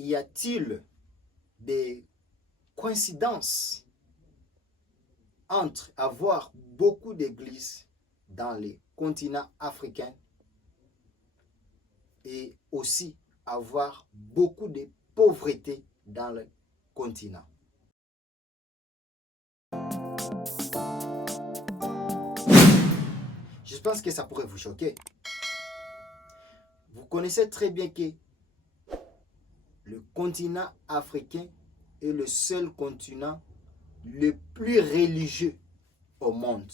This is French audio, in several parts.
y a-t-il des coïncidences entre avoir beaucoup d'églises dans les continents africains et aussi avoir beaucoup de pauvreté dans le continent? Je pense que ça pourrait vous choquer. Vous connaissez très bien que le continent africain est le seul continent le plus religieux au monde.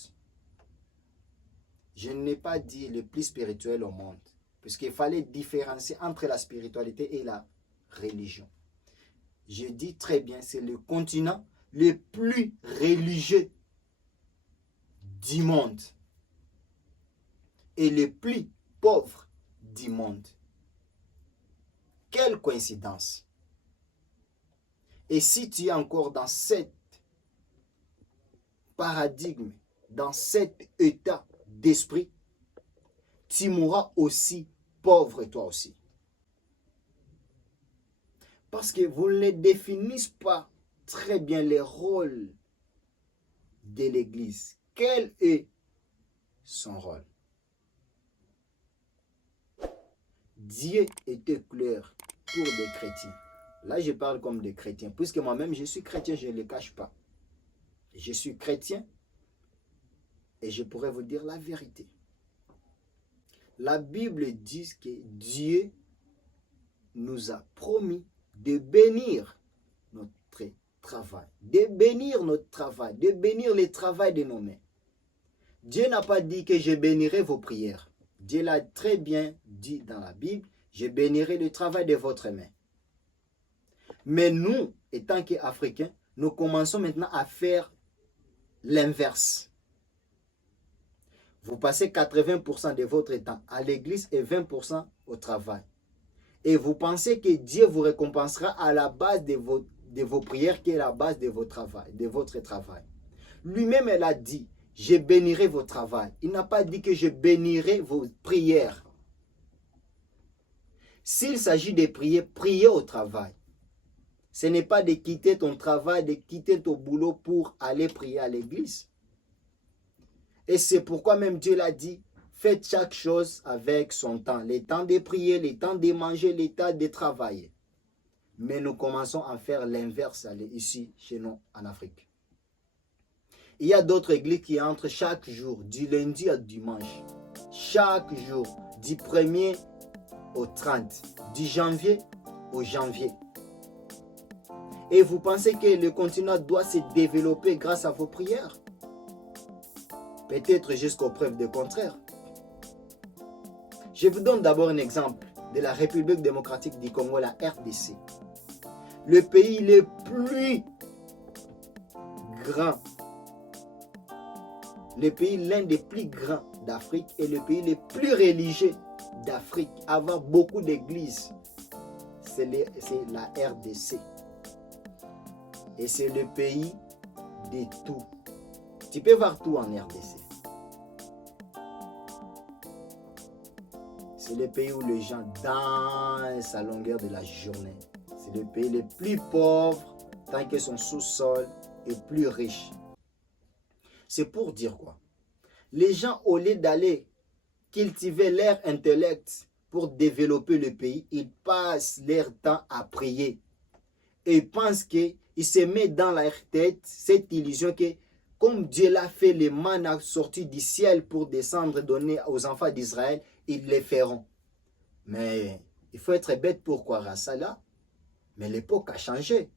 Je n'ai pas dit le plus spirituel au monde, puisqu'il fallait différencier entre la spiritualité et la religion. Je dis très bien, c'est le continent le plus religieux du monde et le plus pauvre du monde. Quelle coïncidence! Et si tu es encore dans cet paradigme, dans cet état d'esprit, tu mourras aussi pauvre toi aussi. Parce que vous ne définissez pas très bien les rôles de l'Église. Quel est son rôle? Dieu était clair pour des chrétiens. Là, je parle comme des chrétiens, puisque moi-même, je suis chrétien, je ne le cache pas. Je suis chrétien et je pourrais vous dire la vérité. La Bible dit que Dieu nous a promis de bénir notre travail, de bénir notre travail, de bénir le travail de nos mains. Dieu n'a pas dit que je bénirai vos prières. Dieu l'a très bien dit dans la Bible, je bénirai le travail de votre main. Mais nous, étant qu'Africains, nous commençons maintenant à faire l'inverse. Vous passez 80% de votre temps à l'église et 20% au travail. Et vous pensez que Dieu vous récompensera à la base de vos prières, qui est la base de votre travail. Lui-même, il a dit, je bénirai vos travail. Il n'a pas dit que je bénirai vos prières. S'il s'agit de prier, priez au travail. Ce n'est pas de quitter ton travail, de quitter ton boulot pour aller prier à l'église. Et c'est pourquoi même Dieu l'a dit, faites chaque chose avec son temps. Le temps de prier, le temps de manger, le temps de travailler. Mais nous commençons à faire l'inverse ici, chez nous, en Afrique. Il y a d'autres églises qui entrent chaque jour, du lundi au dimanche. Chaque jour, du 1er au 30, du janvier au janvier. Et vous pensez que le continent doit se développer grâce à vos prières? Peut-être jusqu'aux preuves du contraire. Je vous donne d'abord un exemple de la République démocratique du Congo, la RDC. Le pays le plus grand, le pays l'un des plus grands d'Afrique et le pays le plus religieux d'Afrique, avoir beaucoup d'églises, c'est la RDC. Et c'est le pays de tout. Tu peux voir tout en RDC. C'est le pays où les gens dansent à longueur de la journée. C'est le pays le plus pauvre, tant que son sous-sol est plus riche. C'est pour dire quoi? Les gens, au lieu d'aller cultiver leur intellect pour développer le pays, ils passent leur temps à prier. Et ils pensent qu'ils se mettent dans leur tête cette illusion que comme Dieu l'a fait, les manna sortis du ciel pour descendre donner aux enfants d'Israël, ils les feront. Mais il faut être bête pour croire à ça là. Mais l'époque a changé.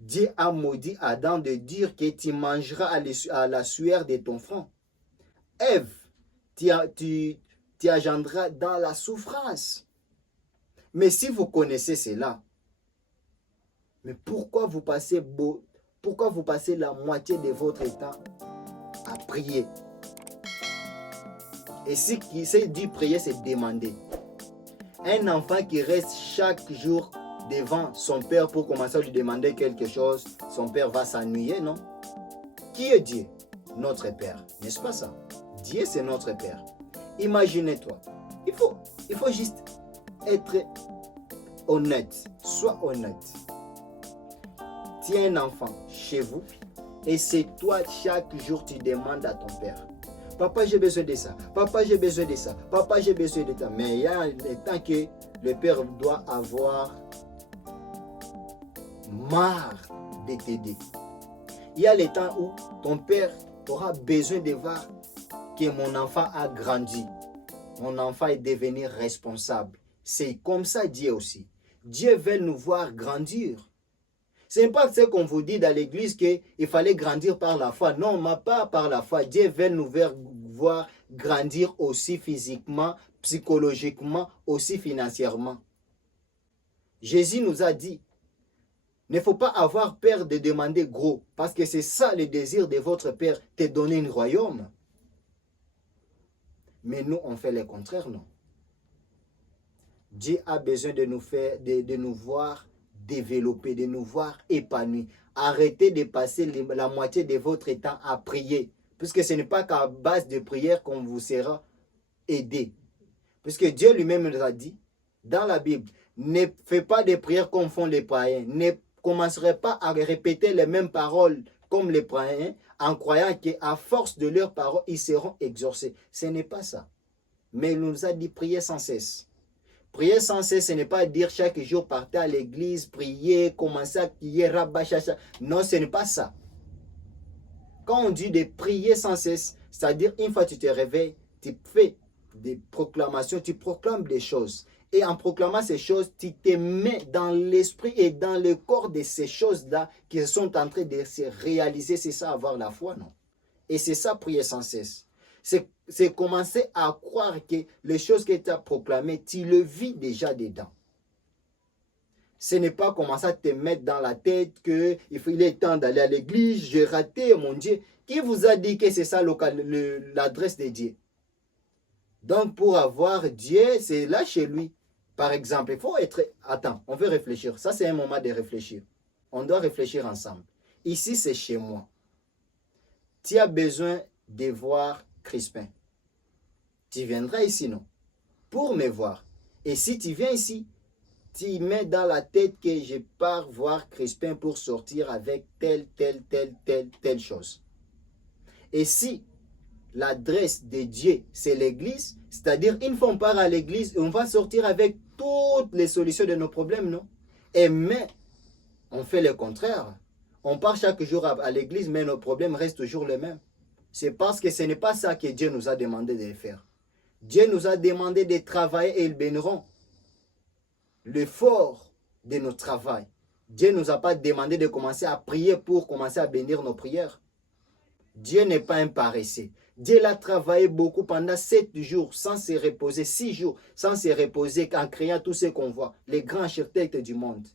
Dieu a maudit Adam de dire que tu mangeras à la sueur de ton front. Ève, tu engendras dans la souffrance. Mais si vous connaissez cela, mais pourquoi vous passez la moitié de votre temps à prier? Et ce qui s'est dit prier, c'est demander. Un enfant qui reste chaque jour devant son père pour commencer à lui demander quelque chose, son père va s'ennuyer, non? Qui est Dieu? Notre Père, n'est-ce pas ça? Dieu, c'est notre Père. Imaginez-toi, il faut juste être honnête. Sois honnête. Tu as un enfant chez vous et c'est toi chaque jour tu demandes à ton père. Papa, j'ai besoin de ça. Papa, j'ai besoin de ça. Papa, j'ai besoin de ça. Mais il y a le temps que le père doit avoir marre de t'aider. Il y a le temps où ton père aura besoin de voir que mon enfant a grandi. Mon enfant est devenu responsable. C'est comme ça Dieu aussi. Dieu veut nous voir grandir. Ce n'est pas ce qu'on vous dit dans l'église qu'il fallait grandir par la foi. Non, mais pas par la foi. Dieu veut nous voir grandir aussi physiquement, psychologiquement, aussi financièrement. Jésus nous a dit, il ne faut pas avoir peur de demander gros, parce que c'est ça le désir de votre Père, te donner un royaume. Mais nous, on fait le contraire, non. Dieu a besoin de nous faire, de nous voir développer, de nous voir épanouis. Arrêtez de passer la moitié de votre temps à prier, puisque ce n'est pas qu'à base de prière qu'on vous sera aidé. Puisque Dieu lui-même nous a dit, dans la Bible, ne fais pas de prières comme font les païens. Ne commencerez pas à répéter les mêmes paroles comme les païens, en croyant qu'à force de leurs paroles, ils seront exaucés. Ce n'est pas ça. Mais il nous a dit, priez sans cesse. Prier sans cesse, ce n'est pas dire chaque jour partez à l'église, prier, commencer à crier, rabachacha. Non, ce n'est pas ça. Quand on dit de prier sans cesse, c'est-à-dire une fois que tu te réveilles, tu fais des proclamations, tu proclames des choses. Et en proclamant ces choses, tu te mets dans l'esprit et dans le corps de ces choses-là qui sont en train de se réaliser. C'est ça, avoir la foi, non? Et c'est ça, prier sans cesse. C'est commencer à croire que les choses que tu as proclamées, tu le vis déjà dedans. Ce n'est pas commencer à te mettre dans la tête qu'il est temps d'aller à l'église, j'ai raté, mon Dieu. Qui vous a dit que c'est ça l'adresse de Dieu? Donc, pour avoir Dieu, c'est là chez lui. Par exemple, il faut être... Attends, on veut réfléchir. Ça, c'est un moment de réfléchir. On doit réfléchir ensemble. Ici, c'est chez moi. Tu as besoin de voir Crispin. Tu viendras ici, non? Pour me voir. Et si tu viens ici, tu mets dans la tête que je pars voir Crispin pour sortir avec telle chose. Et si l'adresse de Dieu, c'est l'église, c'est-à-dire une fois on part à l'église, on va sortir avec toutes les solutions de nos problèmes, non? Mais on fait le contraire. On part chaque jour à l'église, mais nos problèmes restent toujours les mêmes. C'est parce que ce n'est pas ça que Dieu nous a demandé de faire. Dieu nous a demandé de travailler et ils béniront l'effort de notre travail. Dieu ne nous a pas demandé de commencer à prier pour commencer à bénir nos prières. Dieu n'est pas un paresseux. Dieu a travaillé beaucoup pendant 7 jours sans se reposer, 6 jours sans se reposer en créant tout ce qu'on voit, les grands architectes du monde.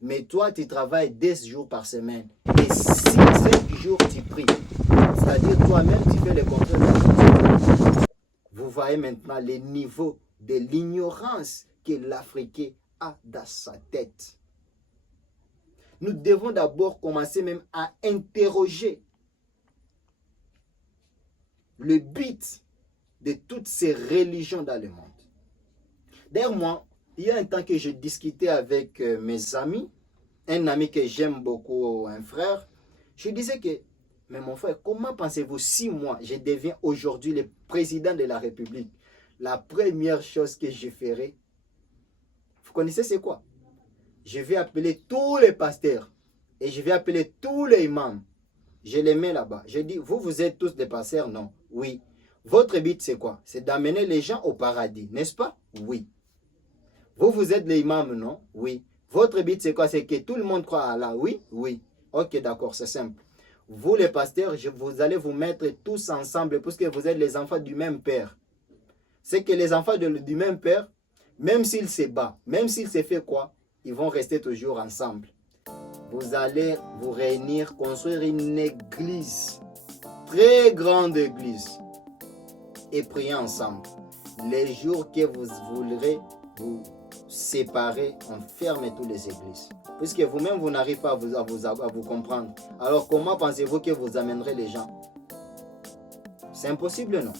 Mais toi, tu travailles 10 jours par semaine et 5 jours tu pries. C'est-à-dire toi-même, tu fais le contraire. Vous voyez maintenant les niveaux de l'ignorance que l'Africain a dans sa tête. Nous devons d'abord commencer même à interroger le but de toutes ces religions dans le monde. D'ailleurs, moi, il y a un temps que je discutais avec mes amis, un ami que j'aime beaucoup, un frère, je disais que, mais mon frère, comment pensez-vous si moi, je deviens aujourd'hui le président de la République? La première chose que je ferai, vous connaissez c'est quoi? Je vais appeler tous les pasteurs et je vais appeler tous les imams. Je les mets là-bas. Je dis, vous êtes tous des pasteurs? Non. Oui. Votre but, c'est quoi? C'est d'amener les gens au paradis, n'est-ce pas? Oui. Vous êtes les imams, non? Oui. Votre but, c'est quoi? C'est que tout le monde croit à Allah. Oui? Oui. Ok, d'accord, c'est simple. Vous, les pasteurs, vous allez vous mettre tous ensemble puisque vous êtes les enfants du même père. C'est que les enfants du même père, même s'ils se battent, même s'ils se font quoi, ils vont rester toujours ensemble. Vous allez vous réunir, construire une église, très grande église, et prier ensemble. Les jours que vous voudrez vous séparer, on ferme toutes les églises. Puisque vous-même, vous n'arrivez pas à vous comprendre. Alors comment pensez-vous que vous amènerez les gens? C'est impossible, non?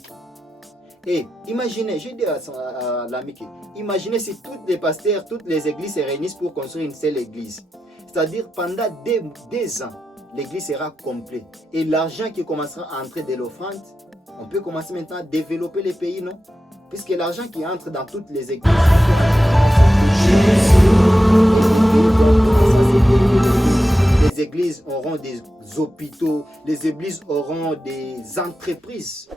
Et imaginez, j'ai dit à l'ami, imaginez si tous les pasteurs, toutes les églises se réunissent pour construire une seule église. C'est-à-dire pendant des ans, l'église sera complète. Et l'argent qui commencera à entrer de l'offrande, on peut commencer maintenant à développer les pays, non? Puisque l'argent qui entre dans toutes les églises, les églises auront des hôpitaux, les églises auront des entreprises.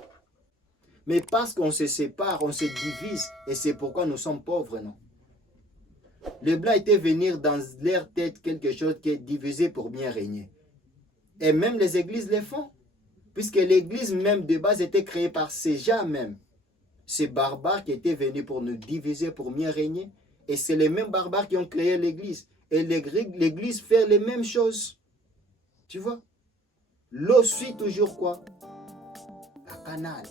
Mais parce qu'on se sépare, on se divise, et c'est pourquoi nous sommes pauvres, non? Les Blancs étaient venir dans leur tête quelque chose qui est divisé pour bien régner. Et même les églises le font. Puisque l'église même de base était créée par ces gens même. Ces barbares qui étaient venus pour nous diviser, pour mieux régner. Et c'est les mêmes barbares qui ont créé l'église. Et l'église fait les mêmes choses. Tu vois? L'eau suit toujours quoi? Un canal.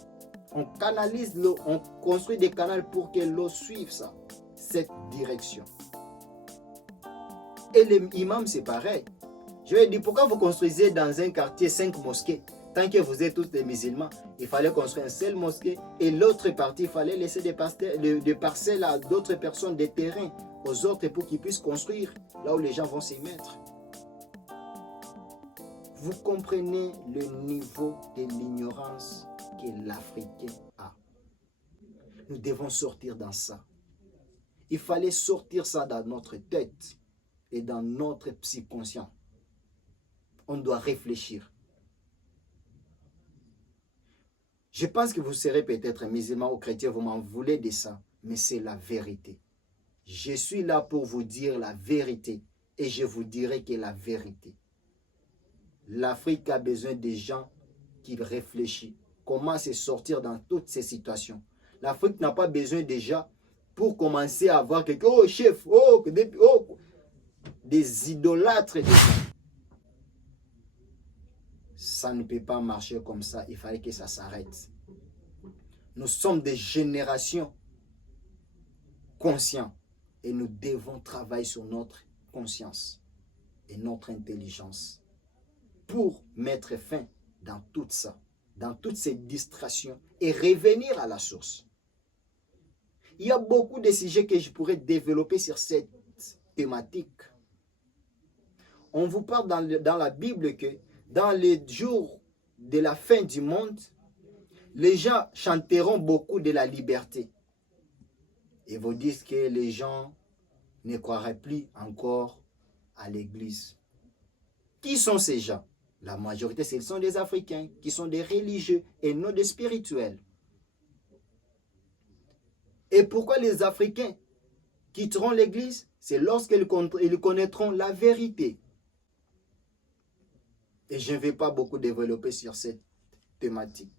On canalise l'eau, on construit des canaux pour que l'eau suive ça, cette direction. Et les imams, c'est pareil. Je vais dire, pourquoi vous construisez dans un quartier 5 mosquées? Tant que vous êtes tous des musulmans, il fallait construire une seule mosquée et l'autre partie, il fallait laisser des parcelles à d'autres personnes, des terrains aux autres pour qu'ils puissent construire là où les gens vont s'y mettre. Vous comprenez le niveau de l'ignorance que l'Africain a. Nous devons sortir dans ça. Il fallait sortir ça dans notre tête et dans notre subconscient. On doit réfléchir. Je pense que vous serez peut-être musulman ou chrétien, vous m'en voulez de ça, mais c'est la vérité. Je suis là pour vous dire la vérité et je vous dirai que la vérité. L'Afrique a besoin de gens qui réfléchissent. Comment se sortir dans toutes ces situations. L'Afrique n'a pas besoin déjà pour commencer à avoir quelque oh chef, des idolâtres. Ça ne peut pas marcher comme ça. Il fallait que ça s'arrête. Nous sommes des générations conscientes et nous devons travailler sur notre conscience et notre intelligence pour mettre fin dans tout ça, dans toutes ces distractions et revenir à la source. Il y a beaucoup de sujets que je pourrais développer sur cette thématique. On vous parle dans la Bible que dans les jours de la fin du monde, les gens chanteront beaucoup de la liberté. Et vous dites que les gens ne croiraient plus encore à l'église. Qui sont ces gens? La majorité, ce sont des Africains qui sont des religieux et non des spirituels. Et pourquoi les Africains quitteront l'église? C'est lorsqu'ils connaîtront la vérité. Et je ne vais pas beaucoup développer sur cette thématique.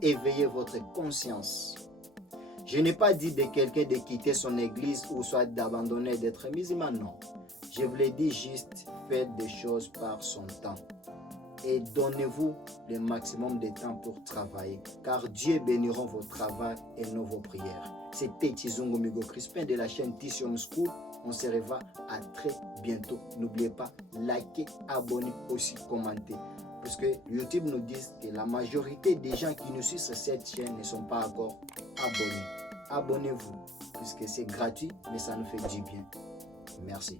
Éveillez votre conscience. Je n'ai pas dit de quelqu'un de quitter son église ou soit d'abandonner d'être musulman, non. Je vous l'ai dit juste, faites des choses par son temps. Et donnez-vous le maximum de temps pour travailler. Car Dieu bénira vos travaux et non vos prières. C'était Tizungu Migo Crispin de la chaîne Tisium School. On se revoit à très bientôt. N'oubliez pas, likez, abonnez, aussi commenter. Parce que YouTube nous dit que la majorité des gens qui nous suivent sur cette chaîne ne sont pas encore abonnés. Abonnez-vous, puisque c'est gratuit, mais ça nous fait du bien. Merci.